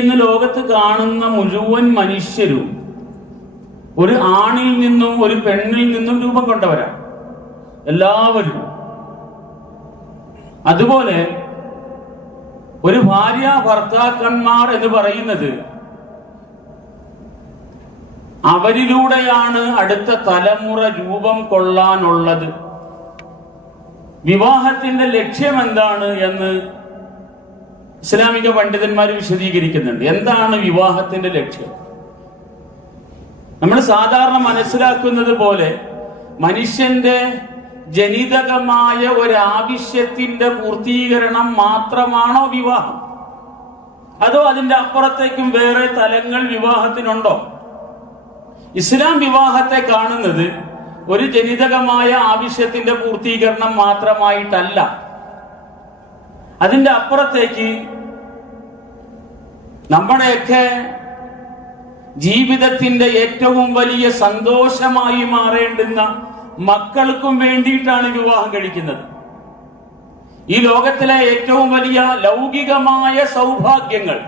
ഇന്ന് ലോകത്ത് കാണുന്ന മുഴുവൻ മനുഷ്യരും ഒരു ആണിൽ നിന്നും ഒരു പെണ്ണിൽ നിന്നും രൂപം കൊണ്ടവരാണ് എല്ലാവരും. അതുപോലെ ഒരു ഭാര്യ ഭർത്താക്കന്മാർ എന്ന് പറയുന്നത് അവരിലൂടെയാണ് അടുത്ത തലമുറ രൂപം കൊള്ളാനുള്ളത്. വിവാഹത്തിന്റെ ലക്ഷ്യം എന്താണ് എന്ന് ഇസ്ലാമിക പണ്ഡിതന്മാർ വിശദീകരിക്കുന്നുണ്ട്. എന്താണ് വിവാഹത്തിന്റെ ലക്ഷ്യം? നമ്മൾ സാധാരണ മനസ്സിലാക്കുന്നത് പോലെ മനുഷ്യന്റെ ജനിതകമായ ഒരാവശ്യത്തിന്റെ പൂർത്തീകരണം മാത്രമാണോ വിവാഹം? അതോ അതിന്റെ അപ്പുറത്തേക്കും വേറെ തലങ്ങൾ വിവാഹത്തിനുണ്ടോ? ഇസ്ലാം വിവാഹത്തെ കാണുന്നത് ഒരു ജനിതകമായ ആവശ്യത്തിന്റെ പൂർത്തീകരണം മാത്രമായിട്ടല്ല, അതിന്റെ അപ്പുറത്തേക്ക് നമ്മുടെയൊക്കെ ജീവിതത്തിന്റെ ഏറ്റവും വലിയ സന്തോഷമായി മാറേണ്ടുന്ന മക്കൾക്കും വേണ്ടിയിട്ടാണ് വിവാഹം കഴിക്കുന്നത്. ഈ ലോകത്തിലെ ഏറ്റവും വലിയ ലൗകികമായ സൗഭാഗ്യങ്ങൾ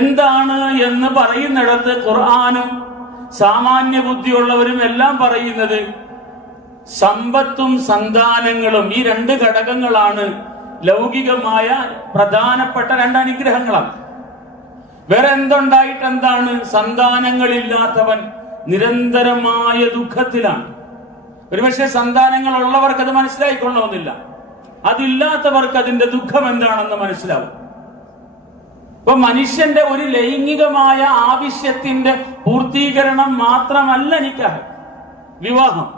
എന്താണ് എന്ന് പറയുന്നിടത്ത് ഖുർആനും സാമാന്യ ബുദ്ധിയുള്ളവരും എല്ലാം പറയുന്നത് സമ്പത്തും സന്താനങ്ങളും. ഈ രണ്ട് ഘടകങ്ങളാണ് ലൗകികമായ പ്രധാനപ്പെട്ട രണ്ട് അനുഗ്രഹങ്ങളാണ്. വേറെ എന്തുണ്ടായിട്ട് എന്താണ്? സന്താനങ്ങളില്ലാത്തവൻ നിരന്തരമായ ദുഃഖത്തിലാണ്. ഒരുപക്ഷെ സന്താനങ്ങൾ ഉള്ളവർക്ക് അത് മനസ്സിലായിക്കൊള്ളണമെന്നില്ല, അതില്ലാത്തവർക്ക് അതിന്റെ ദുഃഖം എന്താണെന്ന് മനസ്സിലാവും. ഇപ്പൊ മനുഷ്യന്റെ ഒരു ലൈംഗികമായ ആവശ്യത്തിന്റെ പൂർത്തീകരണം മാത്രമല്ല നിക്കാഹ്, വിവാഹം.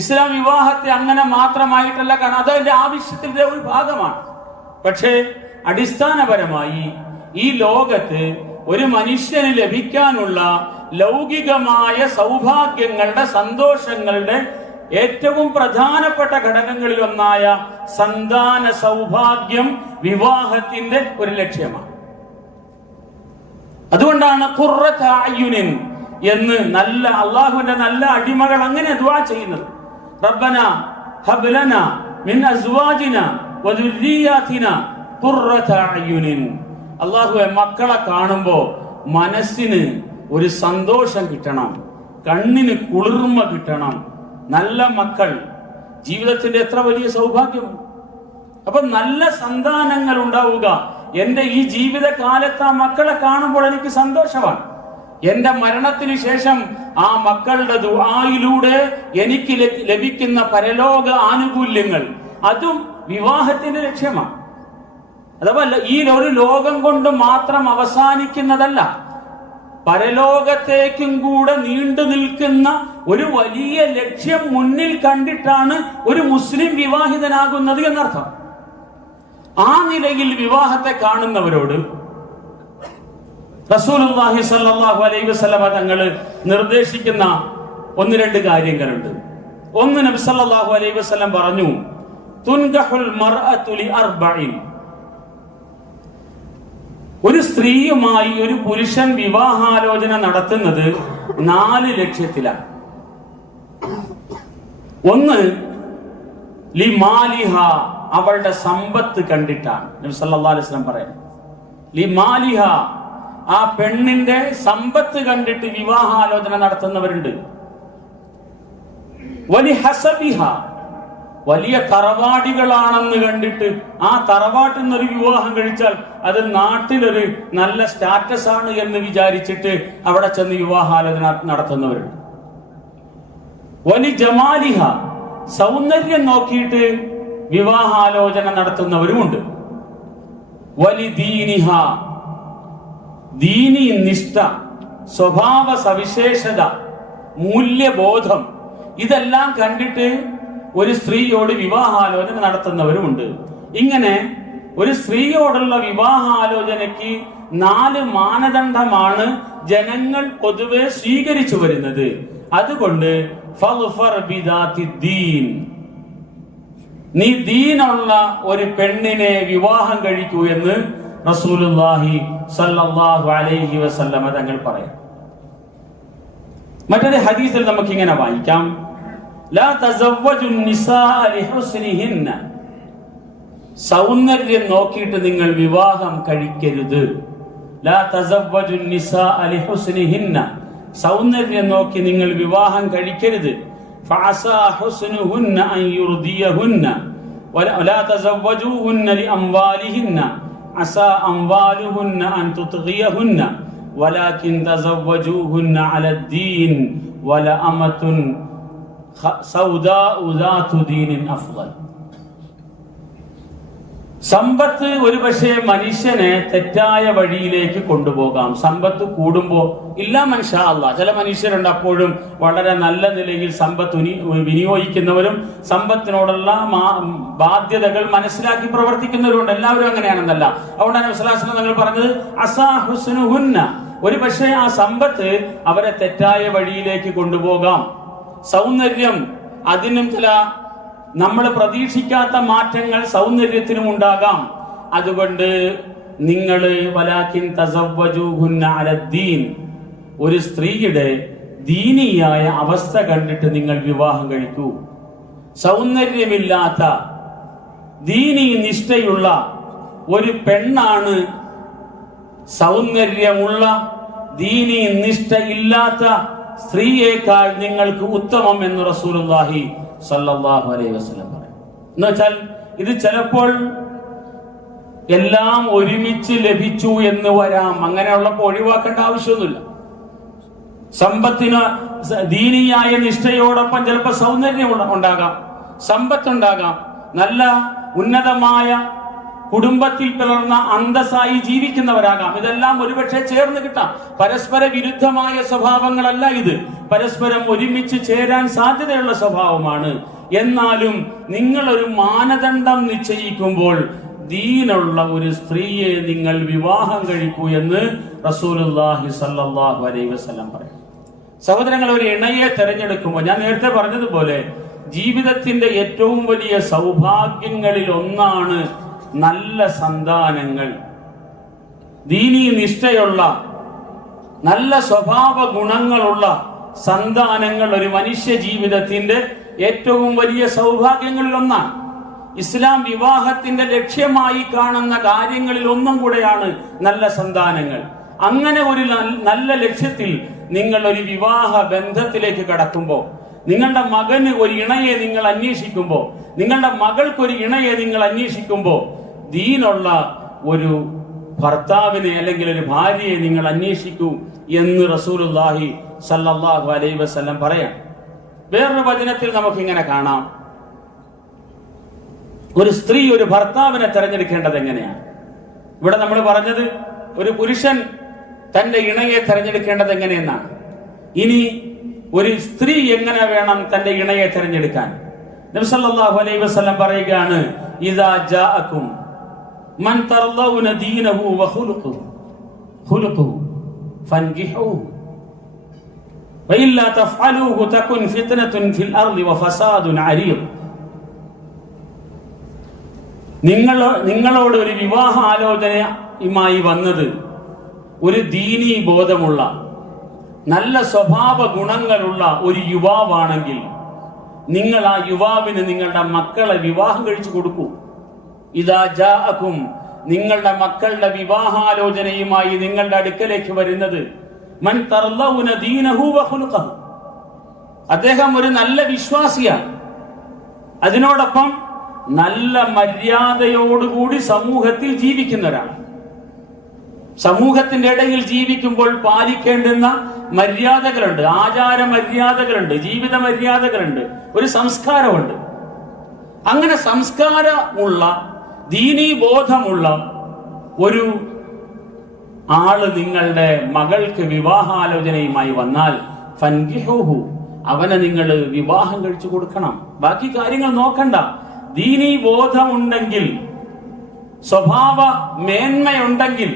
ഇസ്ലാം വിവാഹത്തെ അങ്ങനെ മാത്രമായിട്ടല്ല കാണാം, അതിന്റെ ആവശ്യത്തിന്റെ ഒരു ഭാഗമാണ്. പക്ഷേ അടിസ്ഥാനപരമായി ഈ ലോകത്ത് ഒരു മനുഷ്യന് ലഭിക്കാനുള്ള ലൗകികമായ സൗഭാഗ്യങ്ങളുടെ സന്തോഷങ്ങളുടെ ഏറ്റവും പ്രധാനപ്പെട്ട ഘടകങ്ങളിൽ ഒന്നായ സന്താന സൗഭാഗ്യം വിവാഹത്തിന്റെ ഒരു ലക്ഷ്യമാണ്. അതുകൊണ്ടാണ് ഖുർറത അയ്യുനിൻ എന്ന് നല്ല അള്ളാഹുവിന്റെ നല്ല അടിമകൾ അങ്ങനെ ദുആ ചെയ്യുന്നത്. റബ്ബന ഹബ് ലനാ മിൻ അസ്വാജിനാ വദുർരിയാതിനാ ഖുർറത അയ്യുനിൻ. അള്ളാഹുവേ, മക്കളെ കാണുമ്പോ മനസ്സിന് ഒരു സന്തോഷം കിട്ടണം, കണ്ണിന് കുളിർമ കിട്ടണം. നല്ല മക്കൾ ജീവിതത്തിന്റെ എത്ര വലിയ സൗഭാഗ്യമാണ്. അപ്പൊ നല്ല സന്താനങ്ങൾ ഉണ്ടാവുക. എന്റെ ഈ ജീവിതകാലത്ത് ആ മക്കളെ കാണുമ്പോൾ എനിക്ക് സന്തോഷമാണ്. എന്റെ മരണത്തിന് ശേഷം ആ മക്കളുടെ ദുആയിലൂടെ എനിക്ക് ലഭിക്കുന്ന പരലോക ആനുകൂല്യങ്ങൾ, അതും വിവാഹത്തിന്റെ ലക്ഷ്യമാണ്. അഥവാ ഈ ഒരു ലോകം കൊണ്ട് മാത്രം അവസാനിക്കുന്നതല്ല, പരലോകത്തേക്കും കൂടെ നീണ്ടു നിൽക്കുന്ന ഒരു വലിയ ലക്ഷ്യം മുന്നിൽ കണ്ടിട്ടാണ് ഒരു മുസ്ലിം വിവാഹിതനാകുന്നത് എന്നർത്ഥം. ആ നിലയിൽ വിവാഹത്തെ കാണുന്നവരോട് റസൂലുള്ളാഹി സ്വല്ലല്ലാഹു അലൈഹി വസല്ലമ തങ്ങൾ നിർദ്ദേശിക്കുന്ന ഒന്ന് രണ്ട് കാര്യങ്ങളുണ്ട്. ഒന്ന്, നബി സല്ലല്ലാഹു അലൈഹി വസല്ലം പറഞ്ഞു, തുൻകഹുൽ മർഅതു ലിഅർബഇൻ. ഒരു സ്ത്രീയുമായി ഒരു പുരുഷൻ വിവാഹാലോചന നടത്തുന്നത് 4 ലക്ഷ്യത്തിലാണ്. ഒന്ന്, ലിമാലിഹ, അവളുടെ സമ്പത്ത് കണ്ടിട്ടാണ്. നബി സല്ലല്ലാഹു അലൈഹി വസല്ലം പറയുന്നത് ലിമാലിഹ, ആ പെണ്ണിന്റെ സമ്പത്ത് കണ്ടിട്ട് വിവാഹാലോചന നടത്തുന്നവരുണ്ട്. വലിഹസബിഹ, വലിയ തറവാടികളാണെന്ന് കണ്ടിട്ട് ആ തറവാട്ടിൽ നിന്നൊരു വിവാഹം കഴിച്ചാൽ അത് നാട്ടിലൊരു നല്ല സ്റ്റാറ്റസ് ആണ് എന്ന് വിചാരിച്ചിട്ട് അവിടെ ചെന്ന് വിവാഹാലോചന നടത്തുന്നവരുണ്ട്. വലി ജമാലിഹ, സൗന്ദര്യം നോക്കിയിട്ട് വിവാഹാലോചന നടത്തുന്നവരുമുണ്ട്. വലി ദീനിഹ, ദീനി നിഷ്ഠ, സ്വഭാവ സവിശേഷത, മൂല്യബോധം, ഇതെല്ലാം കണ്ടിട്ട് ഒരു സ്ത്രീയോട് വിവാഹാലോചന നടത്തുന്നവരുമുണ്ട്. ഇങ്ങനെ ഒരു സ്ത്രീയോടുള്ള വിവാഹാലോചനയ്ക്ക് 4 മാനദണ്ഡമാണ് ജനങ്ങൾ പൊതുവെ സ്വീകരിച്ചു വരുന്നത്. അതുകൊണ്ട് ഫഗ്ഫർ ബിദാത്തി ദീൻ, നീ ദീനുള്ള ഒരു പെണ്ണിനെ വിവാഹം കഴിക്കൂ എന്ന് റസൂലുള്ളാഹി സ്വല്ലല്ലാഹു അലൈഹി വസല്ലമ തങ്ങൾ പറയാം. മറ്റൊരു ഹദീസിൽ നമുക്ക് ഇങ്ങനെ വായിക്കാം, ലാ തസവ്വജു നിസാഅ ലിഹുസ്നിഹിന്ന, സൗന്ദര്യം നോക്കിയിട്ട് നിങ്ങൾ വിവാഹം കഴിക്കരുത്. ലാ തസവ്വജു നിസാഅ ലിഹുസ്നിഹിന്ന, സൗന്ദര്യം നോക്കി നിങ്ങൾ വിവാഹം കഴിക്കരുത്. ഫഅസാ ഹുസ്നുഹുന്ന അൻ യുർദിയഹുന്ന വലാ തസവ്വജൂഹുന്ന ലിഅംവാലിഹിന്ന അസാ അംവാലുഹുന്ന അൻ തുത്ഗിയഹുന്ന വലാകിൻ തസവ്വജൂഹുന്ന അലദ്ദീൻ വലഅമതുൻ സൗദാഉ ദാതു ദീനിൻ അഫ്ളൽ. സമ്പത്ത് ഒരുപക്ഷെ മനുഷ്യനെ തെറ്റായ വഴിയിലേക്ക് കൊണ്ടുപോകാം. സമ്പത്ത് കൂടുമ്പോ ഇല്ല മൻഷാ അല്ലാഹ്, ചില മനുഷ്യരുണ്ട് അപ്പോഴും വളരെ നല്ല നിലയിൽ സമ്പത്ത് വിനിയോഗിക്കുന്നവരും സമ്പത്തിനോടുള്ള ബാധ്യതകൾ മനസ്സിലാക്കി പ്രവർത്തിക്കുന്നവരുണ്ട്. എല്ലാവരും അങ്ങനെയാണെന്നല്ല. അതുകൊണ്ടാണ് നബി സ്വല്ലല്ലാഹു അലൈഹി വസല്ലം തങ്ങൾ പറഞ്ഞത് അസാ ഹുസ്നുഹുന്ന, ഒരുപക്ഷെ ആ സമ്പത്ത് അവരെ തെറ്റായ വഴിയിലേക്ക് കൊണ്ടുപോകാം. സൗന്ദര്യം, അതിനും ചില നമ്മൾ പ്രതീക്ഷിക്കാത്ത മാറ്റങ്ങൾ സൗന്ദര്യത്തിനും ഉണ്ടാകാം. അതുകൊണ്ട് നിങ്ങൾ വലാകിൻ തസവ്വജൂഹുന്ന അലദ്ദീൻ, ഒരു സ്ത്രീയുടെ ദീനിയായ അവസ്ഥ കണ്ടിട്ട് നിങ്ങൾ വിവാഹം കഴിക്കൂ. സൗന്ദര്യമില്ലാത്ത ദീനി നിഷ്ഠയുള്ള ഒരു പെണ്ണാണ് സൗന്ദര്യമുള്ള ദീനി നിഷ്ഠ ഇല്ലാത്ത സ്ത്രീയേക്കാൾ നിങ്ങൾക്ക് ഉത്തമം എന്ന് റസൂലുള്ളാഹി സല്ലല്ലാഹു അലൈഹി വസല്ലം പറയും. എന്നുവെച്ചാൽ ഇത് ചിലപ്പോൾ എല്ലാം ഒരുമിച്ച് ലഭിച്ചു എന്ന് വരാം. അങ്ങനെയുള്ളപ്പോൾ ഒഴിവാക്കേണ്ട ആവശ്യമൊന്നുമില്ല. സമ്പത്തിന് ദീനിയായ നിഷ്ഠയോടൊപ്പം ചിലപ്പോൾ സൗന്ദര്യം ഉണ്ടാകാം, സമ്പത്തുണ്ടാകാം, നല്ല ഉന്നതമായ കുടുംബത്തിൽ പിറന്ന അന്തസ്സായി ജീവിക്കുന്നവരാകാം. ഇതെല്ലാം ഒരുപക്ഷെ ചേർന്ന് കിട്ടാം. പരസ്പര വിരുദ്ധമായ സ്വഭാവങ്ങളല്ല ഇത്, പരസ്പരം ഒരുമിച്ച് ചേരാൻ സാധ്യതയുള്ള സ്വഭാവമാണ്. എന്നാലും നിങ്ങൾ ഒരു മാനദണ്ഡം നിശ്ചയിക്കുമ്പോൾ ദീനുള്ള ഒരു സ്ത്രീയെ നിങ്ങൾ വിവാഹം കഴിക്കൂ എന്ന് റസൂലുള്ളാഹി സ്വല്ലല്ലാഹു അലൈഹി വസല്ലം പറയും. സഹോദരങ്ങൾ, ഒരു ഇണയെ തെരഞ്ഞെടുക്കുമ്പോൾ ഞാൻ നേരത്തെ പറഞ്ഞതുപോലെ ജീവിതത്തിന്റെ ഏറ്റവും വലിയ സൗഭാഗ്യങ്ങളിൽ ഒന്നാണ് നല്ല സന്താനങ്ങൾ. ദീനീ നിഷ്ഠയുള്ള നല്ല സ്വഭാവ ഗുണങ്ങളുള്ള സന്താനങ്ങൾ ഒരു മനുഷ്യ ജീവിതത്തിന്റെ ഏറ്റവും വലിയ സൗഭാഗ്യങ്ങളിൽ ഒന്നാണ്. ഇസ്ലാം വിവാഹത്തിന്റെ ലക്ഷ്യമായി കാണുന്ന കാര്യങ്ങളിൽ ഒന്നും കൂടെയാണ് നല്ല സന്താനങ്ങൾ. അങ്ങനെ ഒരു നല്ല ലക്ഷ്യത്തിൽ നിങ്ങൾ ഒരു വിവാഹ ബന്ധത്തിലേക്ക് കടക്കുമ്പോൾ, നിങ്ങളുടെ മകന് ഒരു ഇണയെ നിങ്ങൾ അന്വേഷിക്കുമ്പോൾ, നിങ്ങളുടെ മകൾക്കൊരു ഇണയെ നിങ്ങൾ അന്വേഷിക്കുമ്പോൾ ദീനുള്ള ഒരു ഭർത്താവിനെ അല്ലെങ്കിൽ ഒരു ഭാര്യയെ നിങ്ങൾ അന്വേഷിക്കൂ എന്ന് റസൂലുള്ളാഹി സല്ലല്ലാഹു അലൈഹി വസല്ലം പറയാം. വേറൊരു വചനത്തിൽ നമുക്കിങ്ങനെ കാണാം, ഒരു സ്ത്രീ ഒരു ഭർത്താവിനെ തെരഞ്ഞെടുക്കേണ്ടത് എങ്ങനെയാണ്. ഇവിടെ നമ്മൾ പറഞ്ഞത് ഒരു പുരുഷൻ തന്റെ ഇണയെ തെരഞ്ഞെടുക്കേണ്ടത് എങ്ങനെയെന്നാണ്. ഇനി ഒരു സ്ത്രീ എങ്ങനെ വേണം തന്റെ ഇണയെ തെരഞ്ഞെടുക്കാൻ? നബി സല്ലല്ലാഹു അലൈഹി വസല്ലം പറയുകയാണ്, ഇദാ ജാഅകും മൻ തർദൗന ദീനഹു വഖുലുഖുഹു ഫൻകിഹൂഹു വഇല്ലാ തഫ്അലൂഹു തകുൻ ഫിത്നത്തുൻ ഫിൽ അർളി വഫസാദുൻ അരീദ്. നിങ്ങളോട് ഒരു വിവാഹ ആലോചനയുമായി വന്നത് ഒരു ദീനീ ബോധമുള്ള നല്ല സ്വഭാവ ഗുണങ്ങളുള്ള ഒരു യുവാവാണെങ്കിൽ നിങ്ങൾ ആ യുവാവിന് നിങ്ങളുടെ മക്കളെ വിവാഹം കഴിച്ചു കൊടുക്കൂ. ഇദാ ജാഅകും, നിങ്ങളുടെ മക്കളുടെ വിവാഹാലോചനയുമായി നിങ്ങളുടെ അടുക്കലേക്ക് വരുന്നത് മൻ തർലൗന ദീനഹു വഖുലുഖഹു, അദ്ദേഹം ഒരു നല്ല വിശ്വാസിയാണ്, അതിനോടൊപ്പം നല്ല മര്യാദയോടുകൂടി സമൂഹത്തിൽ ജീവിക്കുന്നവരാണ്. സമൂഹത്തിന്റെ ഇടയിൽ ജീവിക്കുമ്പോൾ പാലിക്കേണ്ടുന്ന മര്യാദകളുണ്ട്, ആചാര മര്യാദകളുണ്ട്, ജീവിത മര്യാദകളുണ്ട്, ഒരു സംസ്കാരമുണ്ട്. അങ്ങനെ സംസ്കാരമുള്ള ദീനീ ബോധമുള്ള ഒരു ആള് നിങ്ങളുടെ മകൾക്ക് വിവാഹാലോചനയുമായി വന്നാൽ ഫൻകിഹൂഹു, അവനെ നിങ്ങൾ വിവാഹം കഴിച്ചു കൊടുക്കണം. ബാക്കി കാര്യങ്ങൾ നോക്കണ്ട. ദീനീ ബോധമുണ്ടെങ്കിൽ, സ്വഭാവ മേന്മയുണ്ടെങ്കിൽ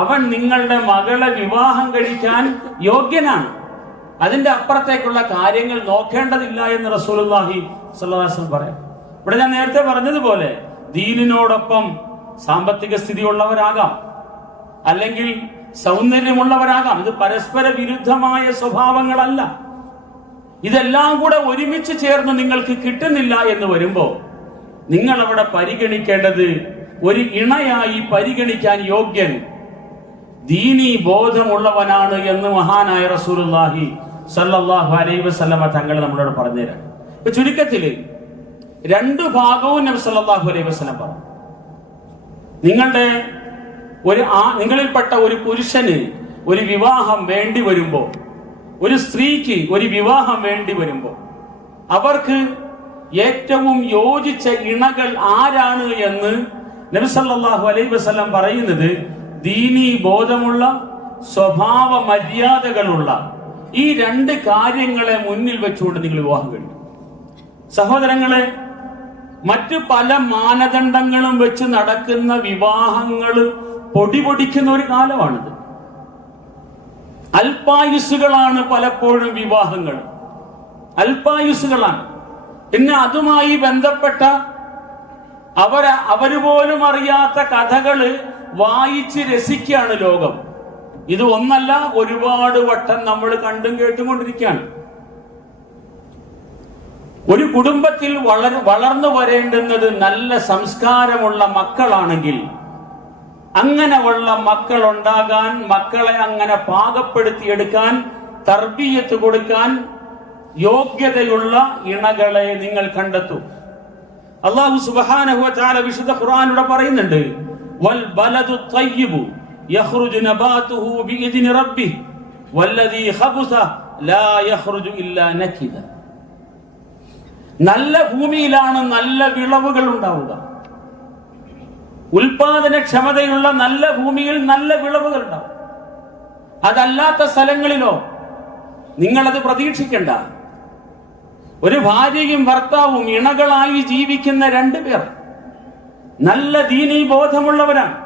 അവൻ നിങ്ങളുടെ മകളെ വിവാഹം കഴിക്കാൻ യോഗ്യനാണ്. അതിന്റെ അപ്പുറത്തേക്കുള്ള കാര്യങ്ങൾ നോക്കേണ്ടതില്ല എന്ന് റസൂലുള്ളാഹി സ്വല്ലല്ലാഹു അലൈഹി വസല്ലം പറയാം. ഇവിടെ ഞാൻ നേരത്തെ പറഞ്ഞതുപോലെ ദീനിനോടൊപ്പം സാമ്പത്തിക സ്ഥിതിയുള്ളവരാകാം, അല്ലെങ്കിൽ സൗന്ദര്യമുള്ളവരാകാം. ഇത് പരസ്പര വിരുദ്ധമായ സ്വഭാവങ്ങളല്ല. ഇതെല്ലാം കൂടെ ഒരുമിച്ച് ചേർന്ന് നിങ്ങൾക്ക് കിട്ടുന്നില്ല എന്ന് വരുമ്പോ നിങ്ങൾ അവിടെ പരിഗണിക്കേണ്ടത് ഒരു ഇണയായി പരിഗണിക്കാൻ യോഗ്യൻ, ദീനീ ബോധമുള്ളവനാണ് എന്ന് മഹാനായ റസൂലുള്ളാഹി സല്ലല്ലാഹു അലൈഹി വസല്ലമ തങ്ങൾ നമ്മളോട് പറഞ്ഞുതരാം. ഇപ്പൊ ചുരുക്കത്തില് രണ്ടു ഭാഗവും നബി സല്ലല്ലാഹു അലൈഹി വസല്ലം പറഞ്ഞു. നിങ്ങളിൽപ്പെട്ട ഒരു പുരുഷന് ഒരു വിവാഹം വേണ്ടി വരുമ്പോ, ഒരു സ്ത്രീക്ക് ഒരു വിവാഹം വേണ്ടി വരുമ്പോ അവർക്ക് ഏറ്റവും യോജിച്ച ഇണകൾ ആരാണ് എന്ന് നബി സല്ലല്ലാഹു അലൈഹി വസല്ലം പറയുന്നത് ദീനീ ബോധമുള്ള, സ്വഭാവ മര്യാദകളുള്ള ഈ രണ്ട് കാര്യങ്ങളെ മുന്നിൽ വെച്ചുകൊണ്ട് നിങ്ങൾ വിവാഹം കഴിക്കും. സഹോദരങ്ങളെ, മറ്റു പല മാനദണ്ഡങ്ങളും വെച്ച് നടക്കുന്ന വിവാഹങ്ങൾ പൊടിപൊടിക്കുന്ന ഒരു കാലമാണിത്. അല്പായുസ്സുകളാണ് പലപ്പോഴും വിവാഹങ്ങൾ, അല്പായുസ്സുകളാണ്. പിന്നെ അതുമായി ബന്ധപ്പെട്ട അവര് പോലും അറിയാത്ത കഥകള് വായിച്ച് രസിക്കുകയാണ് ലോകം. ഇത് ഒന്നല്ല, ഒരുപാട് വട്ടം നമ്മൾ കണ്ടും കേട്ടുകൊണ്ടിരിക്കുകയാണ്. ഒരു കുടുംബത്തിൽ വളർന്നു വരേണ്ടുന്നത് നല്ല സംസ്കാരമുള്ള മക്കളാണെങ്കിൽ അങ്ങനെയുള്ള മക്കൾ ഉണ്ടാകാൻ, മക്കളെ അങ്ങനെ പാകപ്പെടുത്തിയെടുക്കാൻ, തർബിയത്ത് കൊടുക്കാൻ യോഗ്യതയുള്ള ഇണകളെ നിങ്ങൾ കണ്ടെത്തൂ. അല്ലാഹു സുബ്ഹാനഹു വ തആല വിശുദ്ധ ഖുർആനിലൂടെ പറയുന്നുണ്ട്, വൽ ബലദു ത്വയ്യിബു യഖ്റുജു നബാതുഹു ബിഇദ്നി റബ്ബിഹി വല്ലദീ ഖബസ ലാ യഖ്റുജു ഇല്ലാ നകിദ. നല്ല ഭൂമിയിലാണ് നല്ല വിളവുകൾ ഉണ്ടാവുക. ഉൽപാദനക്ഷമതയുള്ള നല്ല ഭൂമിയിൽ നല്ല വിളവുകൾ ഉണ്ടാവും. അതല്ലാത്ത സ്ഥലങ്ങളിലോ നിങ്ങളത് പ്രതീക്ഷിക്കണ്ട. ഒരു ഭാര്യയും ഭർത്താവും ഇണകളായി ജീവിക്കുന്ന രണ്ടുപേർ നല്ല ദീനീ ബോധമുള്ളവരാണ്,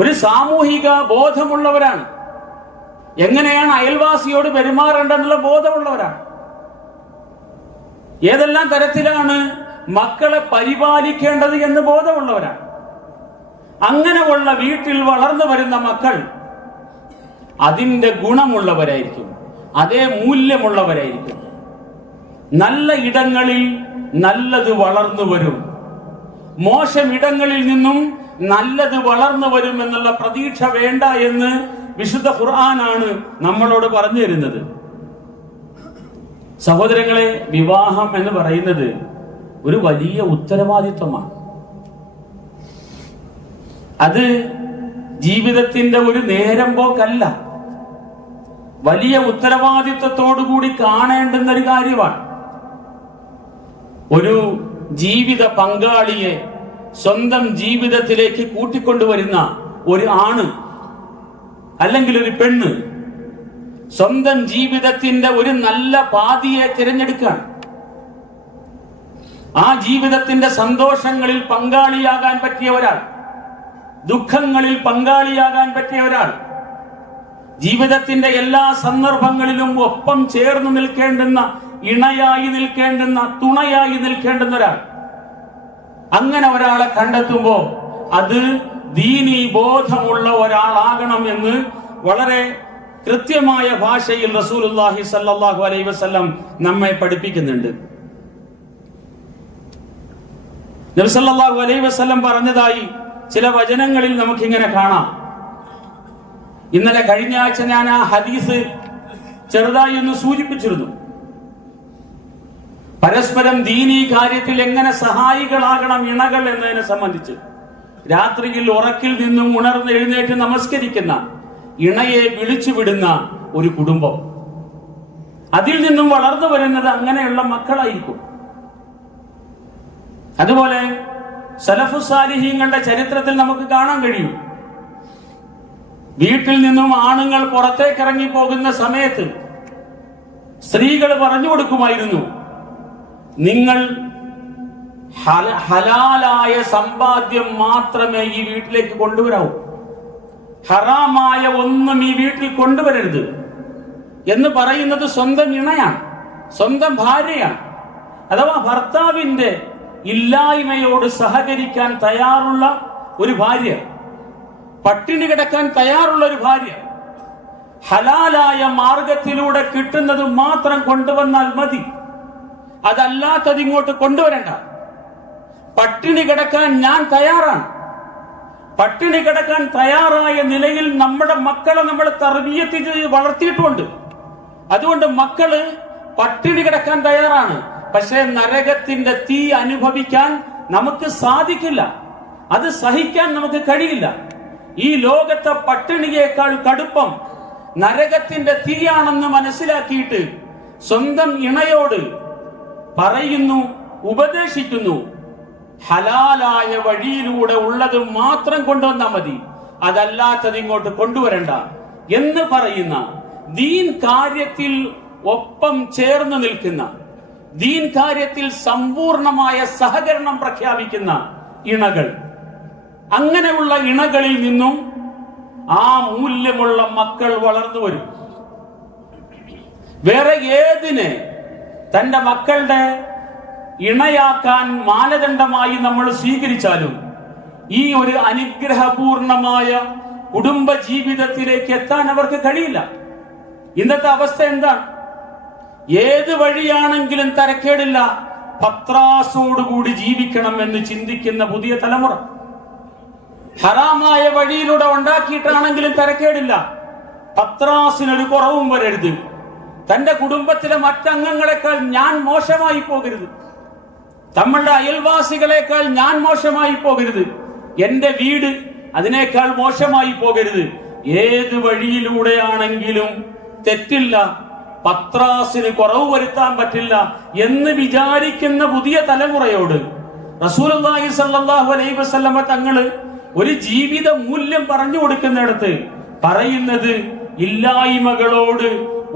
ഒരു സാമൂഹിക ബോധമുള്ളവരാണ്, എങ്ങനെയാണ് അയൽവാസിയോട് പെരുമാറേണ്ടെന്നുള്ള ബോധമുള്ളവരാണ്, ഏതെല്ലാം തരത്തിലാണ് മക്കളെ പരിപാലിക്കേണ്ടത് എന്ന് ബോധമുള്ളവരാണ്. അങ്ങനെയുള്ള വീട്ടിൽ വളർന്നു വരുന്ന മക്കൾ അതിന്റെ ഗുണമുള്ളവരായിരിക്കും, അതേ മൂല്യമുള്ളവരായിരിക്കും. നല്ല ഇടങ്ങളിൽ നല്ലത് വളർന്നു വരും, മോശം ഇടങ്ങളിൽ നിന്നും നല്ലത് വളർന്നു വരും എന്നുള്ള പ്രതീക്ഷ വേണ്ട എന്ന് വിശുദ്ധ ഖുർആനാണ് നമ്മളോട് പറഞ്ഞു തരുന്നത്. സഹോദരങ്ങളെ, വിവാഹം എന്ന് പറയുന്നത് ഒരു വലിയ ഉത്തരവാദിത്വമാണ്. അത് ജീവിതത്തിന്റെ ഒരു നേരം പോക്കല്ല, വലിയ ഉത്തരവാദിത്വത്തോടുകൂടി കാണേണ്ടുന്ന ഒരു കാര്യമാണ്. ഒരു ജീവിത പങ്കാളിയെ സ്വന്തം ജീവിതത്തിലേക്ക് കൂട്ടിക്കൊണ്ടുവരുന്ന ഒരു ആണ് അല്ലെങ്കിൽ ഒരു പെണ്ണ് സ്വന്തം ജീവിതത്തിന്റെ ഒരു നല്ല പാതിയെ തിരഞ്ഞെടുക്കാൻ, ആ ജീവിതത്തിന്റെ സന്തോഷങ്ങളിൽ പങ്കാളിയാകാൻ പറ്റിയ ഒരാൾ, ദുഃഖങ്ങളിൽ പങ്കാളിയാകാൻ പറ്റിയ ഒരാൾ, ജീവിതത്തിന്റെ എല്ലാ സന്ദർഭങ്ങളിലും ഒപ്പം ചേർന്ന് നിൽക്കേണ്ടുന്ന, ഇണയായി നിൽക്കേണ്ടുന്ന, തുണയായി നിൽക്കേണ്ടുന്ന ഒരാൾ, അങ്ങനെ ഒരാളെ കണ്ടെത്തുമ്പോ അത് ദീനീ ബോധമുള്ള ഒരാളാകണം എന്ന് വളരെ കൃത്യമായ ഭാഷയിൽ റസൂലുള്ളാഹി സ്വല്ലല്ലാഹു അലൈഹി വസല്ലം നമ്മെ പഠിപ്പിക്കുന്നുണ്ട്. നബി സല്ലല്ലാഹു അലൈഹി വസല്ലം പറഞ്ഞതായി ചില വചനങ്ങളിൽ നമുക്കിങ്ങനെ കാണാം. ഇന്നലെ കഴിഞ്ഞ ആഴ്ച ഞാൻ ആ ഹദീസ് ചെറുതായി ഒന്ന് സൂചിപ്പിച്ചിരുന്നു. പരസ്പരം ദീനീ കാര്യത്തിൽ എങ്ങനെ സഹായികളാകണം ഇണകൾ എന്നതിനെ സംബന്ധിച്ച്. രാത്രിയിൽ ഉറക്കിൽ നിന്നും ഉണർന്ന് എഴുന്നേറ്റ് നമസ്കരിക്കുന്ന, ഇണയെ വിളിച്ചുവിടുന്ന ഒരു കുടുംബം, അതിൽ നിന്നും വളർന്നു വരുന്നത് അങ്ങനെയുള്ള മക്കളായിരിക്കും. അതുപോലെ സലഫു സാലിഹീങ്ങളുടെ ചരിത്രത്തിൽ നമുക്ക് കാണാൻ കഴിയും. വീട്ടിൽ നിന്നും ആണുങ്ങൾ പുറത്തേക്ക് ഇറങ്ങി പോകുന്ന സമയത്ത് സ്ത്രീകൾ പറഞ്ഞു കൊടുക്കുമായിരുന്നു, നിങ്ങൾ ഹലാലായ സമ്പാദ്യം മാത്രമേ ഈ വീട്ടിലേക്ക് കൊണ്ടുവരാവൂ, ഹറാമായ ഒന്നും ഈ വീട്ടിൽ കൊണ്ടുവരരുത് എന്ന് പറയുന്നത് സ്വന്തം ഇണയാണ്, സ്വന്തം ഭാര്യയാണ്. അഥവാ ഭർത്താവിന്റെ ഇല്ലായ്മയോട് സഹകരിക്കാൻ തയ്യാറുള്ള ഒരു ഭാര്യ, പട്ടിണി കിടക്കാൻ തയ്യാറുള്ള ഒരു ഭാര്യ, ഹലാലായ മാർഗത്തിലൂടെ കിട്ടുന്നത് മാത്രം കൊണ്ടുവന്നാൽ മതി, അതല്ലാത്തത് ഇങ്ങോട്ട് കൊണ്ടുവരണ്ട. പട്ടിണി കിടക്കാൻ ഞാൻ തയ്യാറാണ്, പട്ടിണി കിടക്കാൻ തയ്യാറായ നിലയിൽ നമ്മുടെ മക്കളെ നമ്മൾ തർബിയത്ത് ചെയ്ത് വളർത്തിയിട്ടുണ്ട്. അതുകൊണ്ട് മക്കള് പട്ടിണി കിടക്കാൻ തയ്യാറാണ്. പക്ഷെ നരകത്തിന്റെ തീ അനുഭവിക്കാൻ നമുക്ക് സാധിക്കില്ല, അത് സഹിക്കാൻ നമുക്ക് കഴിയില്ല. ഈ ലോകത്തെ പട്ടിണിയേക്കാൾ കടുപ്പം നരകത്തിന്റെ തീയാണെന്ന് മനസ്സിലാക്കിയിട്ട് സ്വന്തം ഇണയോട് പറയുന്നു, ഉപദേശിക്കുന്നു, ഹലാലായ വഴിയിലൂടെ ഉള്ളത് മാത്രം കൊണ്ടുവന്നാൽ മതി, അതല്ലാത്തത് ഇങ്ങോട്ട് കൊണ്ടുവരണ്ട എന്ന് പറയുന്ന, ദീൻ കാര്യത്തിൽ ഒപ്പം ചേർന്ന് നിൽക്കുന്ന, ദീൻ കാര്യത്തിൽ സമ്പൂർണമായ സഹകരണം പ്രഖ്യാപിക്കുന്ന ഇണകൾ, അങ്ങനെയുള്ള ഇണകളിൽ നിന്നും ആ മൂല്യമുള്ള മക്കൾ വളർന്നു വരും. വേറെ ഏതിനെ തന്റെ മക്കളുടെ ഇണയാക്കാൻ മാനദണ്ഡമായി നമ്മൾ സ്വീകരിച്ചാലും ഈ ഒരു അനുഗ്രഹപൂർണമായ കുടുംബ ജീവിതത്തിലേക്ക് എത്താൻ അവർക്ക് കഴിയില്ല. ഇന്നത്തെ അവസ്ഥ എന്താണ്? ഏത് വഴിയാണെങ്കിലും തരക്കേടില്ല, പത്രാസോടുകൂടി ജീവിക്കണം എന്ന് ചിന്തിക്കുന്ന പുതിയ തലമുറ. ഹറാമായ വഴിയിലൂടെ ഉണ്ടാക്കിയിട്ടാണെങ്കിലും തരക്കേടില്ല, പത്രാസിനൊരു കുറവും വരരുത്, തന്റെ കുടുംബത്തിലെ മറ്റംഗങ്ങളെക്കാൾ ഞാൻ മോശമായി പോകരുത്, നമ്മളുടെ അയൽവാസികളെക്കാൾ ഞാൻ മോശമായി പോകരുത്, എന്റെ വീട് അതിനേക്കാൾ മോശമായി പോകരുത്. ഏത് വഴിയിലൂടെയാണെങ്കിലും തെറ്റില്ല, പത്രാസിന് കുറവ് വരുത്താൻ പറ്റില്ല എന്ന് വിചാരിക്കുന്ന പുതിയ തലമുറയോട് റസൂലുള്ളാഹി സ്വല്ലല്ലാഹു അലൈഹി വസല്ലമ തങ്ങള് ഒരു ജീവിത മൂല്യം പറഞ്ഞു കൊടുക്കുന്നിടത്ത് പറയുന്നത്, ഇല്ലായ്മകളോട്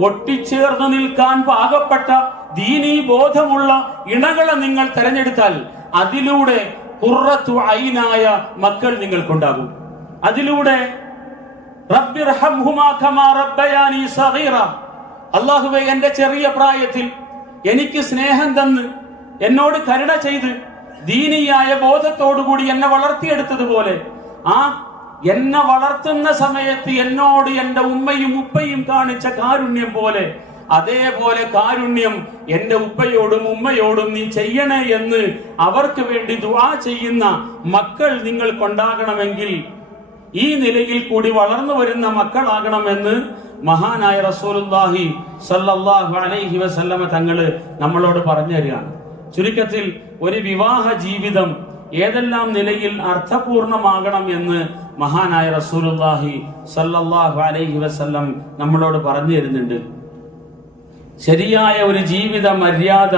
ഒട്ടിച്ചേർന്ന് നിൽക്കാൻ പാകപ്പെട്ട ദീനീ ബോധമുള്ള ഇണകളെ നിങ്ങൾ തെരഞ്ഞെടുത്താൽ അതിലൂടെ ഖുർറത്തു ഐനായ മക്കൾ നിങ്ങൾക്കുണ്ടാകും. അതിലൂടെ റബ്ബിർഹംഹുമാ കമാ റബ്ബയാനി സഗീറ, അല്ലാഹുവേ എന്റെ ചെറിയ പ്രായത്തിൽ എനിക്ക് സ്നേഹം തന്ന് എന്നോട് കരുണ ചെയ്ത് ദീനിയായ ബോധത്തോടുകൂടി എന്നെ വളർത്തിയെടുത്തതുപോലെ, ആ എന്നെ വളർത്തുന്ന സമയത്ത് എന്നോട് എന്റെ ഉമ്മയും ഉപ്പയും കാണിച്ച കാരുണ്യം പോലെ, അതേപോലെ കാരുണ്യം എന്റെ ഉപ്പയോടും ഉമ്മയോടും നീ ചെയ്യണേ എന്ന് അവർക്ക് വേണ്ടി ദുആ ചെയ്യുന്ന മക്കൾ നിങ്ങൾക്കുണ്ടാകണമെങ്കിൽ ഈ നിലയിൽ കൂടി വളർന്നു വരുന്ന മക്കളാകണമെന്ന് മഹാനായ റസൂലുള്ളാഹി സ്വല്ലല്ലാഹു അലൈഹി വസല്ലമ തങ്ങള് നമ്മളോട് പറഞ്ഞു തരികയാണ്. ചുരുക്കത്തിൽ ഒരു വിവാഹ ജീവിതം ഏതെല്ലാം നിലയിൽ അർത്ഥപൂർണമാകണം എന്ന് മഹാനായ റസൂലുള്ളാഹി സ്വല്ലല്ലാഹു അലൈഹി വസല്ലം നമ്മളോട് പറഞ്ഞു തരുന്നുണ്ട്. ശരിയായ ഒരു ജീവിത മര്യാദ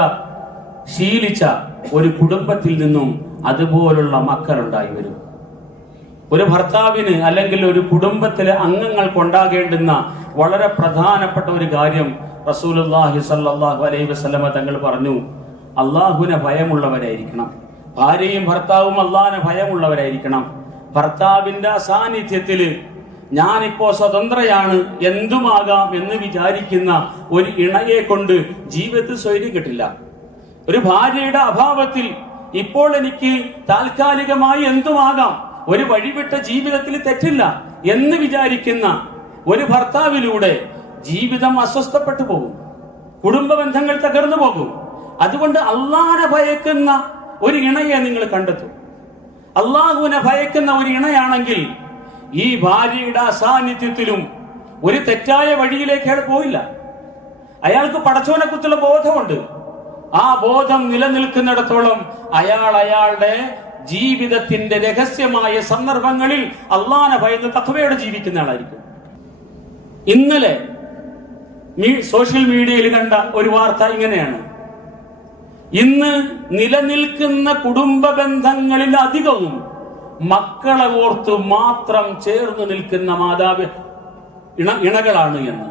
ശീലിച്ച ഒരു കുടുംബത്തിൽ നിന്നും അതുപോലുള്ള മക്കളുണ്ടായി വരും. ഒരു ഭർത്താവിന് അല്ലെങ്കിൽ ഒരു കുടുംബത്തിലെ അംഗങ്ങൾക്കുണ്ടാകേണ്ടുന്ന വളരെ പ്രധാനപ്പെട്ട ഒരു കാര്യം റസൂലുള്ളാഹി സ്വല്ലല്ലാഹു അലൈഹി വസല്ലമ തങ്ങൾ പറഞ്ഞു, അള്ളാഹുവിനെ ഭയമുള്ളവരായിരിക്കണം. ഭാര്യയും ഭർത്താവും അള്ളാഹിനെ ഭയമുള്ളവരായിരിക്കണം. ഭർത്താവിന്റെ അസാന്നിധ്യത്തില് ഞാനിപ്പോ സ്വതന്ത്രയാണ്, എന്തുമാകാം എന്ന് വിചാരിക്കുന്ന ഒരു ഇണയെ കൊണ്ട് ജീവിതത്തിൽ സ്വൈര്യം കിട്ടില്ല. ഒരു ഭാര്യയുടെ അഭാവത്തിൽ ഇപ്പോൾ എനിക്ക് താൽക്കാലികമായി എന്തുമാകാം, ഒരു വഴിവിട്ട ജീവിതത്തിൽ തെറ്റില്ല എന്ന് വിചാരിക്കുന്ന ഒരു ഭർത്താവിലൂടെ ജീവിതം അസ്വസ്ഥപ്പെട്ടു പോകും, കുടുംബ ബന്ധങ്ങൾ തകർന്നു പോകും. അതുകൊണ്ട് അള്ളാഹിനെ ഭയക്കുന്ന ഒരു ഇണയെ നിങ്ങൾ കണ്ടെത്തും. അള്ളാഹുവിനെ ഭയക്കുന്ന ഒരു ഇണയാണെങ്കിൽ ഈ ഭാര്യയുടെ അസാന്നിധ്യത്തിലും ഒരു തെറ്റായ വഴിയിലേക്ക് അയാൾ പോയില്ല. അയാൾക്ക് പടച്ചവനെ കുറിച്ചുള്ള ബോധമുണ്ട്. ആ ബോധം നിലനിൽക്കുന്നിടത്തോളം അയാൾ അയാളുടെ ജീവിതത്തിന്റെ രഹസ്യമായ സന്ദർഭങ്ങളിൽ അള്ളാഹിനെ ഭയന്ന് തഖ്വയോടെ ജീവിക്കുന്ന ആളായിരിക്കും. ഇന്നലെ സോഷ്യൽ മീഡിയയിൽ കണ്ട ഒരു വാർത്ത ഇങ്ങനെയാണ്, ഇന്ന് നിലനിൽക്കുന്ന കുടുംബ ബന്ധങ്ങളിൽ അധികവും മക്കളെ ഓർത്ത് മാത്രം ചേർന്ന് നിൽക്കുന്ന ഇണകളാണ് എന്ന്.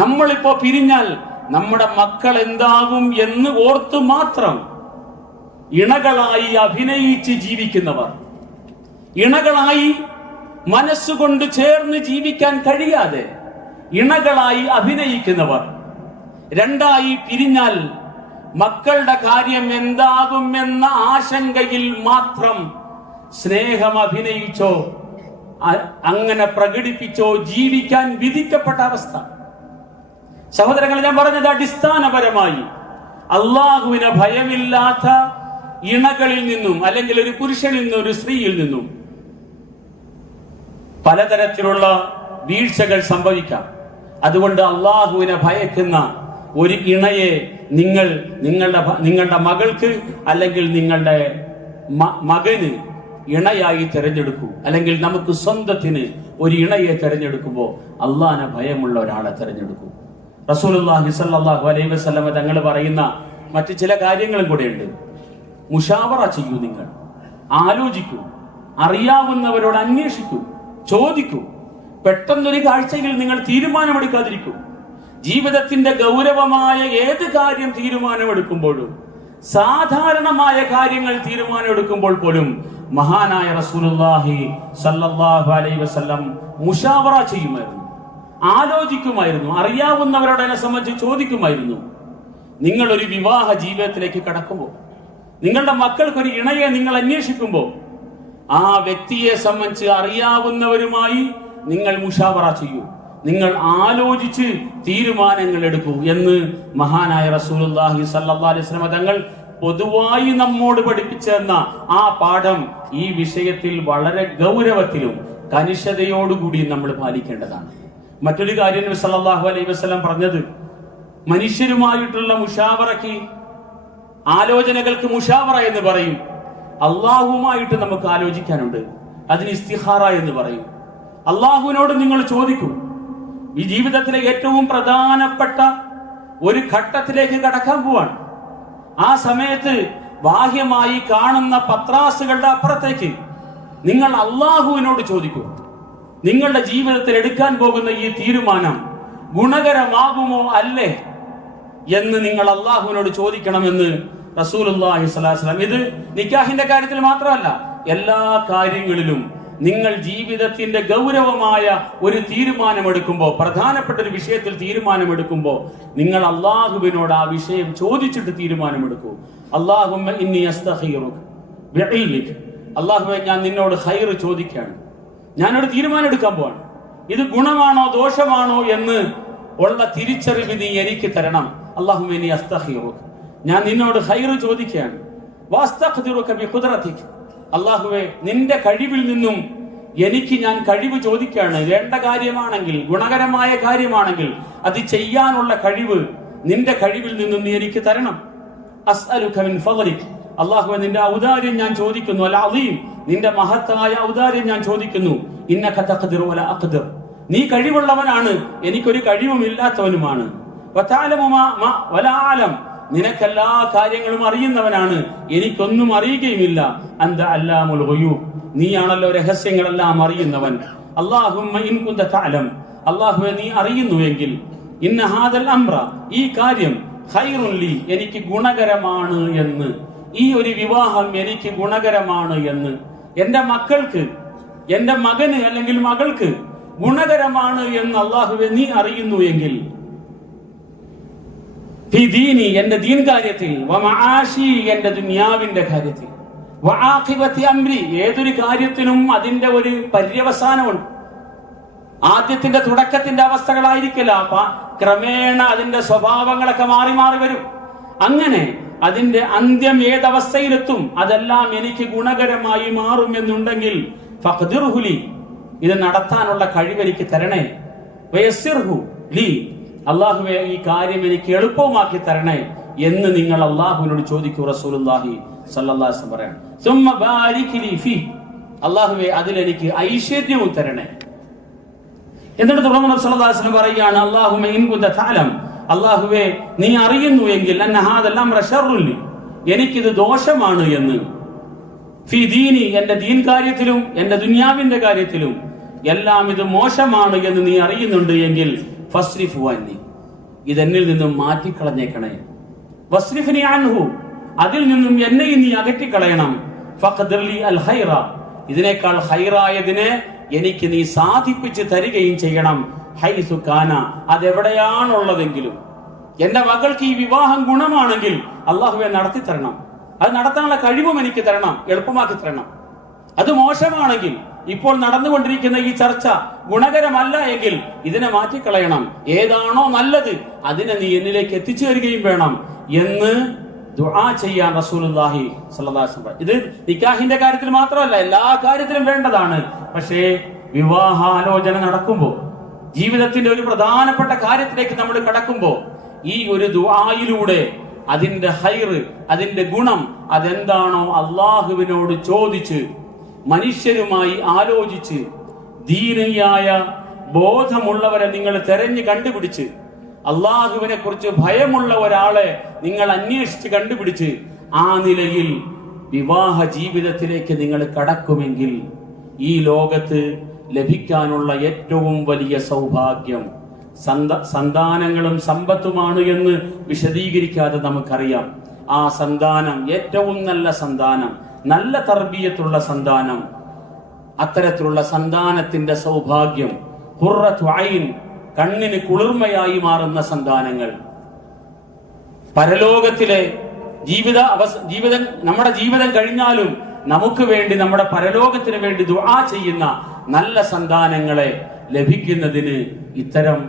നമ്മളിപ്പോ പിരിഞ്ഞാൽ നമ്മുടെ മക്കൾ എന്താകും എന്ന് ഓർത്ത് മാത്രം ഇണകളായി അഭിനയിച്ച് ജീവിക്കുന്നവർ, ഇണകളായി മനസ്സുകൊണ്ട് ചേർന്ന് ജീവിക്കാൻ കഴിയാതെ ഇണകളായി അഭിനയിക്കുന്നവർ, രണ്ടായി പിരിഞ്ഞാൽ മക്കളുടെ കാര്യം എന്താകുമെന്ന ആശങ്കയിൽ മാത്രം സ്നേഹം അഭിനയിച്ചോ അങ്ങനെ പ്രകടിപ്പിച്ചോ ജീവിക്കാൻ വിധിക്കപ്പെട്ട അവസ്ഥ. സഹോദരങ്ങളെ, ഞാൻ പറഞ്ഞത് അടിസ്ഥാനപരമായി അള്ളാഹുവിനെ ഭയമില്ലാത്ത ഇണകളിൽ നിന്നും അല്ലെങ്കിൽ ഒരു പുരുഷനിൽ നിന്നും ഒരു സ്ത്രീയിൽ നിന്നും പലതരത്തിലുള്ള വീഴ്ചകൾ സംഭവിക്കാം. അതുകൊണ്ട് അള്ളാഹുവിനെ ഭയക്കുന്ന ഒരു ഇണയെ നിങ്ങളുടെ മകൾക്ക് അല്ലെങ്കിൽ നിങ്ങളുടെ മകന് ഇണയായി തിരഞ്ഞെടുക്കൂ. അല്ലെങ്കിൽ നമുക്ക് സ്വന്തത്തിന് ഒരു ഇണയെ തിരഞ്ഞെടുക്കുമ്പോൾ അള്ളാഹിനെ ഭയമുള്ള ഒരാളെ തിരഞ്ഞെടുക്കൂ. റസൂലുള്ളാഹി സ്വല്ലല്ലാഹു അലൈഹി വസല്ലം തങ്ങൾ പറയുന്ന മറ്റു ചില കാര്യങ്ങളും കൂടെയുണ്ട്. മുഷാവറ ചെയ്യൂ, നിങ്ങൾ ആലോചിക്കൂ, അറിയാവുന്നവരോട് അന്വേഷിക്കൂ, ചോദിക്കൂ. പെട്ടെന്നൊരു കാഴ്ചയിൽ നിങ്ങൾ തീരുമാനമെടുക്കാതിരിക്കൂ. ജീവിതത്തിന്റെ ഗൗരവമായ ഏത് കാര്യം തീരുമാനമെടുക്കുമ്പോഴും, സാധാരണമായ കാര്യങ്ങൾ തീരുമാനമെടുക്കുമ്പോൾ പോലും മഹാനായ റസൂലുള്ളാഹി സ്വല്ലല്ലാഹു അലൈഹി വസല്ലം മുഷാവറ ചെയ്യുമായിരുന്നു, ആലോചിക്കുമായിരുന്നു, അറിയാവുന്നവരോട് അതിനെ സംബന്ധിച്ച് ചോദിക്കുമായിരുന്നു. നിങ്ങൾ ഒരു വിവാഹ ജീവിതത്തിലേക്ക് കടക്കുമ്പോൾ, നിങ്ങളുടെ മക്കൾക്കൊരു ഇണയെ നിങ്ങൾ അന്വേഷിക്കുമ്പോൾ, ആ വ്യക്തിയെ സംബന്ധിച്ച് അറിയാവുന്നവരുമായി നിങ്ങൾ മുഷാവറ ചെയ്യൂ, നിങ്ങൾ ആലോചിച്ച് തീരുമാനങ്ങൾ എടുക്കൂ എന്ന് മഹാനായ റസൂലുള്ളാഹി സ്വല്ലല്ലാഹു അലൈഹി വസല്ലം തങ്ങൾ പൊതുവായി നമ്മോട് പഠിപ്പിച്ചെന്ന ആ പാഠം ഈ വിഷയത്തിൽ വളരെ ഗൗരവത്തിലും കനിഷ്ഠതയോടുകൂടി നമ്മൾ പാലിക്കേണ്ടതാണ്. മറ്റൊരു കാര്യം നബി സല്ലല്ലാഹു അലൈഹി വസല്ലം പറഞ്ഞത്, മനുഷ്യരുമായിട്ടുള്ള മുഷാവറയ്ക്ക്, ആലോചനകൾക്ക് മുഷാവറ എന്ന് പറയും. അള്ളാഹുവുമായിട്ട് നമുക്ക് ആലോചിക്കാനുണ്ട്, അതിന് ഇസ്തിഖാറ എന്ന് പറയും. അള്ളാഹുവിനോട് നിങ്ങൾ ചോദിക്കൂ. ഈ ജീവിതത്തിലെ ഏറ്റവും പ്രധാനപ്പെട്ട ഒരു ഘട്ടത്തിലേക്ക് കടക്കാൻ പോവാണ്. ആ സമയത്ത് ബാഹ്യമായി കാണുന്ന പത്രാസുകളുടെ അപ്പുറത്തേക്ക് നിങ്ങൾ അള്ളാഹുവിനോട് ചോദിക്കൂ. നിങ്ങളുടെ ജീവിതത്തിൽ എടുക്കാൻ പോകുന്ന ഈ തീരുമാനം ഗുണകരമാകുമോ അല്ലേ എന്ന് നിങ്ങൾ അള്ളാഹുവിനോട് ചോദിക്കണമെന്ന് റസൂലുള്ളാഹി സ്വല്ലല്ലാഹു അലൈഹി വസല്ലം. ഇത് നിക്കാഹിന്റെ കാര്യത്തിൽ മാത്രമല്ല, എല്ലാ കാര്യങ്ങളിലും നിങ്ങൾ ജീവിതത്തിന്റെ ഗൗരവമായ ഒരു തീരുമാനമെടുക്കുമ്പോൾ, പ്രധാനപ്പെട്ട ഒരു വിഷയത്തിൽ തീരുമാനമെടുക്കുമ്പോൾ നിങ്ങൾ അള്ളാഹുവിനോട് ആ വിഷയം ചോദിച്ചിട്ട് തീരുമാനമെടുക്കൂ. അല്ലാഹുമ്മ ഇന്നി അസ്തഖീറുക ബിഇൽമിക, അല്ലാഹുവേ ഞാൻ നിന്നോട് ഖൈർ ചോദിക്കുകയാണ്, ഞാനൊരു തീരുമാനം എടുക്കാൻ പോവാണ്. ഇത് ഗുണമാണോ ദോഷമാണോ എന്ന് ഉള്ള തിരിച്ചറിവ് നീ എനിക്ക് തരണം. അല്ലാഹുമ്മ ഇന്നി അസ്തഖീറുക, ഞാൻ നിന്നോട് ഖൈർ ചോദിക്കുകയാണ്. വഅസ്തഖ്ദിറുക ബിഖുദ്റതിക, അല്ലാഹുവേ നിന്റെ കഴിവിൽ നിന്നും എനിക്ക് ഞാൻ കഴിവ് ചോദിക്കുകയാണ്. വേണ്ട കാര്യമാണെങ്കിൽ, ഗുണകരമായ കാര്യമാണെങ്കിൽ അത് ചെയ്യാനുള്ള കഴിവ് നിന്റെ കഴിവിൽ നിന്നും നീ എനിക്ക് തരണം. അസ്അലുക മിൻ ഫളലിക, അല്ലാഹുവേ നിന്റെ ഔദാര്യം ഞാൻ ചോദിക്കുന്നു. അൽ അദീം, നിന്റെ മഹത്തായ ഔദാര്യം ഞാൻ ചോദിക്കുന്നു. ഇന്നക തഖ്ദിറു വലാ അഖ്ദിർ, നീ കഴിവുള്ളവനാണ്, എനിക്കൊരു കഴിവുമില്ലാത്തവനുമാണ്. വതഅലമു മാ വലാ അലം, നിനക്കെല്ലാ കാര്യങ്ങളും അറിയുന്നവനാണ്, എനിക്കൊന്നും അറിയുകയുമില്ല. അന്ത അല്ലാമുൽ ഗുയൂബ്, നീയാണല്ലോ രഹസ്യങ്ങളെല്ലാം അറിയുന്നവൻ. അല്ലാഹുമ്മ ഇൻ കുന്ത തഅലം, അല്ലാഹുവേ നീ അറിയുന്നുവെങ്കിൽ, ഇന്ന ഹാദൽ അംറ, ഈ കാര്യം, ഖൈറുൻ ലി, എനിക്ക് ഗുണകരമാണ് എന്ന്, ഈ ഒരു വിവാഹം എനിക്ക് ഗുണകരമാണ് എന്ന്, എന്റെ മക്കൾക്ക്, എന്റെ മകന് അല്ലെങ്കിൽ മകൾക്ക് ഗുണകരമാണ് എന്ന് അല്ലാഹുവേ നീ അറിയുന്നു എങ്കിൽ, ഫിദീനി, എന്റെ ദീൻ കാര്യത്തിൽ, വമആശി, എന്റെ ദുനിയാവിന്റെ കാര്യത്തിൽ, വആഖിബതി അംരി, ഏതൊരു കാര്യത്തിനും അതിന്റെ ഒരു പര്യവസാനമുണ്ട്. ആദ്യത്തിന്റെ തുടക്കത്തിന്റെ അവസ്ഥകളായിരിക്കില്ല, ക്രമേണ അതിന്റെ സ്വഭാവങ്ങളൊക്കെ മാറി മാറി വരും. അങ്ങനെ അതിന്റെ അന്ത്യം ഏതവസ്ഥയിലെത്തും, അതെല്ലാം എനിക്ക് ഗുണകരമായി മാറും എന്നുണ്ടെങ്കിൽ ഫഖ്ദിർഹു ലി, ഇത് നടത്താനുള്ള കഴിവ് എനിക്ക് തരണേ. വയസ്സിർഹു ലി, അല്ലാഹുവേ ഈ കാര്യം എനിക്ക് എളുപ്പമാക്കി തരണേ എന്ന് നിങ്ങൾ അല്ലാഹുവിനോട് ചോദിക്കൂ. റസൂലുള്ളാഹി സ്വല്ലല്ലാഹു അലൈഹി വസല്ലം പറയാണ്, സുമ്മ ബാരിക് ലി ഫീ, അല്ലാഹുവേ അതിൽ എനിക്ക് ഐശ്വര്യവും തരണേ. എന്നിട്ട് തുടർന്ന് നബി സല്ലല്ലാഹു അലൈഹി വസല്ലം പറയുകയാണ്, അല്ലാഹുമ്മ ഇൻ കുന്ത തഅലം, അല്ലാഹുവേ നീ അറിയുന്നു എങ്കിൽ, അന്ന ഹാദൽ അംറ ശർറുൻ ലി, എനിക്കിത് ദോഷമാണ് എന്ന്, ഫീ ദീനി, എന്റെ ദീൻ കാര്യത്തിലും എന്റെ ദുനിയാവിന്റെ കാര്യത്തിലും എല്ലാം ഇത് മോശമാണ് എന്ന് നീ അറിയുന്നുണ്ട് എങ്കിൽ, ഫസ്രിഫു അന്നി, ഇതെന്നിൽ നിന്നും മാറ്റിക്കളഞ്ഞേക്കണേ. വസ്രിഫ്നി അൻഹു, അതിൽ നിന്നും എന്നെയും നീ അകറ്റിക്കളയണം. ഫഖ്ദിർ ലി അൽ ഖൈറ, ഇതിനേക്കാൾ ഖൈറായതിനെ എനിക്ക് നീ സാധിപ്പിച്ച് തരികയും ചെയ്യണം. ഹൈസു കാന, അതെവിടെയാണുള്ളതെങ്കിലും. എന്റെ മകൾക്ക് ഈ വിവാഹം ഗുണമാണെങ്കിൽ അല്ലാഹുവേ നടത്തി തരണം, അത് നടത്താനുള്ള കഴിവും എനിക്ക് തരണം, എളുപ്പമാക്കി തരണം. അത് മോശമാണെങ്കിൽ, ഇപ്പോൾ നടന്നുകൊണ്ടിരിക്കുന്ന ഈ ചർച്ച ഗുണകരമല്ല എങ്കിൽ ഇതിനെ മാറ്റിക്കളയണം. ഏതാണോ നല്ലത് അതിനെ നീ എന്നിലേക്ക് എത്തിച്ചു തരികയും വേണം എന്ന് ദുആ ചെയ്യാൻ റസൂലുള്ളാഹി സ്വല്ലല്ലാഹു അലൈഹി വസല്ലം. ഇത് നിക്കാഹിന്റെ കാര്യത്തിൽ മാത്രമല്ല, എല്ലാ കാര്യത്തിലും വേണ്ടതാണ്. പക്ഷേ വിവാഹാലോചന നടക്കുമ്പോൾ, ജീവിതത്തിന്റെ ഒരു പ്രധാനപ്പെട്ട കാര്യത്തിലേക്ക് നമ്മൾ കടക്കുമ്പോൾ ഈ ഒരു ദുആയിലൂടെ അതിന്റെ ഹൈറ്, അതിന്റെ ഗുണം അതെന്താണോ അള്ളാഹുവിനോട് ചോദിച്ച് മനുഷ്യരുമായി ആലോചിച്ച് ദീനിയായ ബോധമുള്ളവരെ നിങ്ങൾ തെരഞ്ഞു കണ്ടുപിടിച്ച് അള്ളാഹുവിനെ കുറിച്ച് ഭയമുള്ള ഒരാളെ നിങ്ങൾ അന്വേഷിച്ച് കണ്ടുപിടിച്ച് ആ നിലയിൽ വിവാഹ ജീവിതത്തിലേക്ക് നിങ്ങൾ കടക്കുമെങ്കിൽ ഈ ലോകത്ത് ലഭിക്കാനുള്ള ഏറ്റവും വലിയ സൗഭാഗ്യം സന്താനങ്ങളും സമ്പത്തുമാണ് എന്ന് വിശദീകരിക്കാതെ നമുക്കറിയാം. ആ സന്താനം ഏറ്റവും നല്ല സന്താനം, നല്ല തർബിയത്തുള്ള സന്താനം, അത്തരത്തിലുള്ള സന്താനത്തിന്റെ സൗഭാഗ്യം, ഖുർറത്തു ഐൻ, കണ്ണിന് കുളിർമയായി മാറുന്ന സന്താനങ്ങൾ, പരലോകത്തിലെ ജീവിതം നമ്മുടെ ജീവിതം കഴിഞ്ഞാലും നമുക്ക് വേണ്ടി, നമ്മുടെ പരലോകത്തിന് വേണ്ടി ദുആ ചെയ്യുന്ന നല്ല സന്താനങ്ങളെ ലഭിക്കുന്നതിന് ഇത്തരം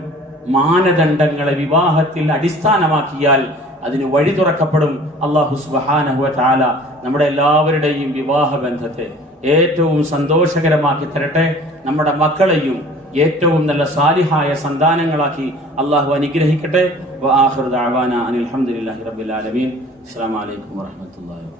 മാനദണ്ഡങ്ങളെ വിവാഹത്തിൽ അടിസ്ഥാനമാക്കിയാൽ അതിന് വഴി തുറക്കപ്പെടും. അല്ലാഹു സുബ്ഹാനഹു വ തആല നമ്മുടെ എല്ലാവരുടെയും വിവാഹ ബന്ധത്തെ ഏറ്റവും സന്തോഷകരമാക്കി തരട്ടെ. നമ്മുടെ മക്കളെയും ഏറ്റവും നല്ല സാലിഹായ സന്താനങ്ങളാക്കി അല്ലാഹു അനുഗ്രഹിക്കട്ടെ. വ ആഖിറു ദഅവാന അനിൽ ഹംദുലില്ലാഹി റബ്ബിൽ ആലമീൻ. അസ്സലാമു അലൈക്കും വറഹ്മത്തുള്ളാഹി.